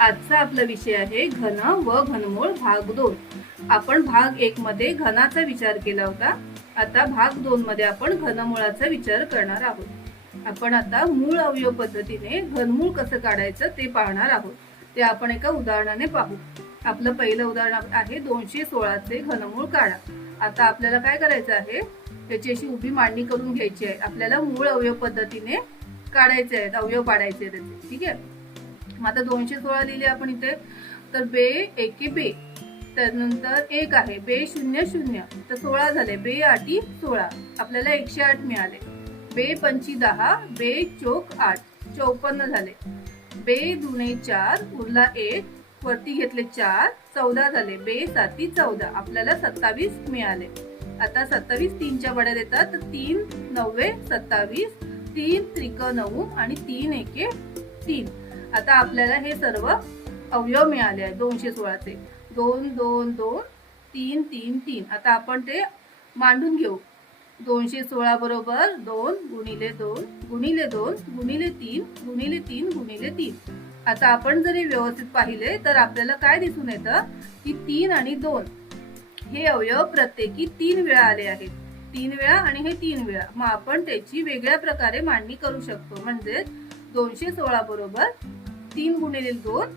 आजचा आपला विषय आहे घन व घनमूळ भाग दोन. आपण भाग एक मध्ये घनाचा विचार केला होता. आता भाग दोन मध्ये आपण घनमुळाचा विचार करणार आहोत. आपण आता मूळ अवयव पद्धतीने घनमूळ कसं काढायचं ते पाहणार आहोत. ते आपण एका उदाहरणाने पाहू. आपलं पहिलं उदाहरण आहे दोनशे सोळाचे घनमूळ काढा. आता आपल्याला काय करायचं आहे? त्याची अशी उभी मांडणी करून घ्यायची आहे. आपल्याला मूळ अवयव पद्धतीने काढायचे आहेत अवयव पाडायचे आहेत त्याचे. ठीक आहे? आता दोनशे सोळा लिहिले आपण इथे. तर बे एके बे. त्यानंतर एक आहे. बे शून्य शून्य. तर सोळा झाले. बे आठी सोळा. आपल्याला एकशे आठ मिळाले. बे पंची दहा. बे चोक आठ. चौपन्न झाले. बे दुने चार. उरला एक. वरती घेतले चार. चौदा झाले. बे साती चौदा. आपल्याला सत्तावीस मिळाले. आता सत्तावीस तीनच्या वड्या देतात. तर तीन नव्वे सत्तावीस. तीन त्रिक नऊ आणि तीन एके तीन. आता आपल्याला हे सर्व अवयव मिळाले आहे दोनशे सोळाचे. दोन दोन दोन तीन तीन तीन. आता आपण ते मांडून घेऊ. दोनशे सोळा बरोबर दोन गुणिले दोन गुणिले दोन गुणिले तीन गुणिले तीन गुणिले तीन. आता आपण जरी व्यवस्थित पाहिले तर आपल्याला काय दिसून येतं? की तीन आणि दोन. हे अवयव प्रत्येकी तीन वेळा आले आहेत. तीन वेळा आणि हे तीन वेळा. मग आपण त्याची वेगळ्या प्रकारे मांडणी करू शकतो. म्हणजे दोनशे सोळा बरोबर तीन गुणिले दोन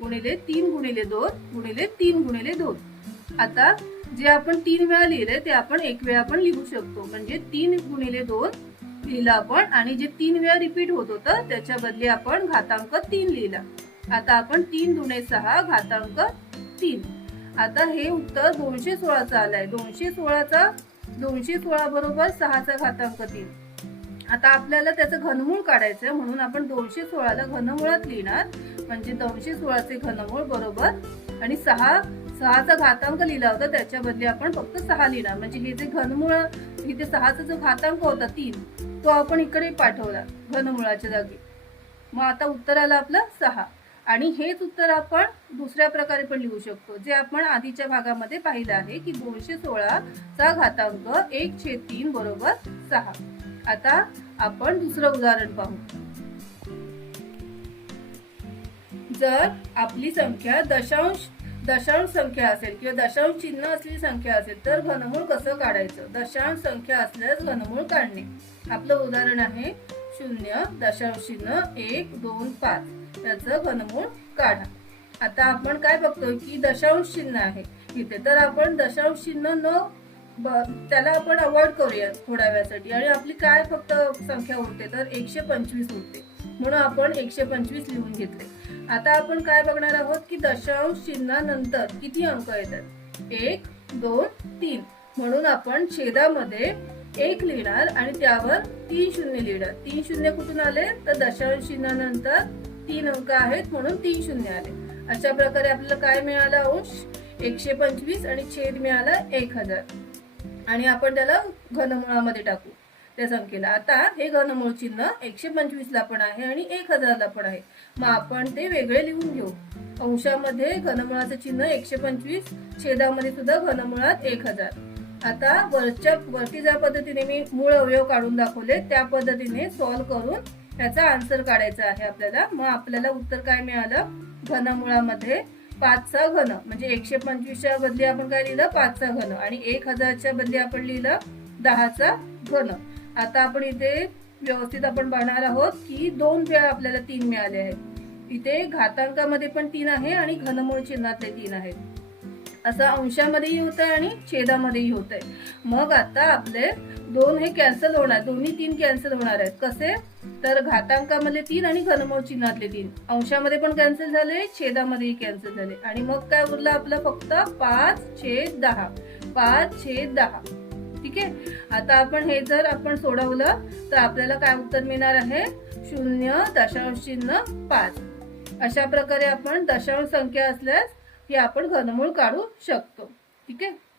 गुणिले तीन गुणिले दोन गुणिले तीन गुणिले दोन. आता जे आपण तीन वेळा लिहिले ते आपण एक वेळा पण लिहू शकतो. म्हणजे तीन गुणिले दोन लिहिलं आपण आणि जे तीन वेळा रिपीट होत होतं त्याच्या बदली आपण घातांक तीन लिहिला. आता आपण तीन दुणे सहा घातांक तीन. आता हे उत्तर दोनशे सोळाचं आलंय. दोनशे सोळाचा दोनशे सोळा बरोबर सहाचा घातांक तीन. आता आपल्याला त्याचं घनमूळ काढायचं आहे म्हणून आपण दोनशे सोळाला घनमुळात लिहिणार. म्हणजे दोनशे सोळाचे घनमूळ बरोबर. आणि सहा सहाचा घातांक लिहिला होता त्याच्या बदली आपण फक्त सहा लिहिणार. म्हणजे हे जे घनमुळ इथे सहाचा जो घातांक होता तीन तो आपण इकडे पाठवला घनमुळाच्या जागी. मग आता उत्तर आलं आपलं सहा. आणि हेच उत्तर आपण दुसऱ्या प्रकारे पण लिहू शकतो. जे आपण आधीच्या भागामध्ये पाहिलं आहे की दोनशे सोळाचा घातांक एक छे तीन बरोबर सहा. आता आपण दुसरं उदाहरण पाहू. जर आपली संख्या दशांश दशांश संख्या असेल किंवा दशांश चिन्ह असलेली संख्या असेल तर घनमूळ कसं काढायचं? दशांश संख्या असल्यास घनमूळ काढणे. आपलं उदाहरण आहे शून्य दशांश चिन्ह एक दोन पाच. त्याचं घनमूळ काढा. आता आपण काय बघतोय की दशांश चिन्ह आहे. इथे तर आपण दशांश चिन्ह न त्याला आपण अवॉइड करूया थोड्या वेळासाठी. आणि आपली काय फक्त संख्या उरते? तर एकशे पंचवीस उरते. म्हणून आपण एकशे पंचवीस लिहून घेतले. आता आपण काय बघणार आहोत? की दशांश चिन्हानंतर किती अंक येतात? एक दोन तीन. म्हणून आपण छेदामध्ये एक लिहिणार आणि त्यावर तीन शून्य लिहिणार. तीन शून्य कुठून आले? तर दशांश चिन्हानंतर तीन अंक आहेत म्हणून तीन शून्य आले. अशा प्रकारे आपल्याला काय मिळालं अंश? एकशे पंचवीस आणि छेद मिळाला एक हजार. आणि आपण त्याला घनमुळामध्ये टाकू. त्या संख्येला. आता हे घनमूळ चिन्ह एकशे पंचवीसला पण आहे आणि एक हजारला पण आहे. मग आपण ते वेगळे लिहून घेऊ. अंशामध्ये घनमुळाचं चिन्ह एकशे पंचवीस छेदामध्ये सुद्धा घनमुळात एक हजार. आता वरच्या वरती ज्या पद्धतीने मी मूळ अवयव काढून दाखवले त्या पद्धतीने सॉल्व्ह करून त्याचा आन्सर काढायचा आहे आपल्याला. मग आपल्याला उत्तर काय मिळालं? घनमुळामध्ये पाचचा घन. म्हणजे एकशे पंचवीसच्या बदली आपण काय लिहिलं? पाचचा घन. आणि एक हजारच्या बदली आपण लिहिलं दहाचा घन. आता आपण इथे व्यवस्थित आपण बघणार आहोत की दोन वेळा आपल्याला तीन मिळाले आहेत. इथे घातांकामध्ये पण तीन आहे आणि घनमूळ चिन्हातले तीन आहेत. असं अंशामध्येही होत आहे आणि छेदामध्येही होत आहे मग आता आपले दोन हे कॅन्सल होणार दोन्ही तीन कॅन्सल होणार आहेत. कसे? तर घातांकामधले तीन आणि घनमूळ चिन्हातले तीन. अंशामध्ये पण कॅन्सल झाले छेदामध्येही कॅन्सल झाले. आणि मग काय उरलं आपलं? फक्त पाच छेद दहा. पाच छेद दहा. ठीक आहे? आता आपण हे जर आपण सोडवलं तर आपल्याला काय उत्तर मिळणार आहे? शून्य दशांश चिन्ह पाच. अशा प्रकारे आपण दशांश संख्या असल्यास हे आपण घनमूळ काढू शकतो. ठीक आहे?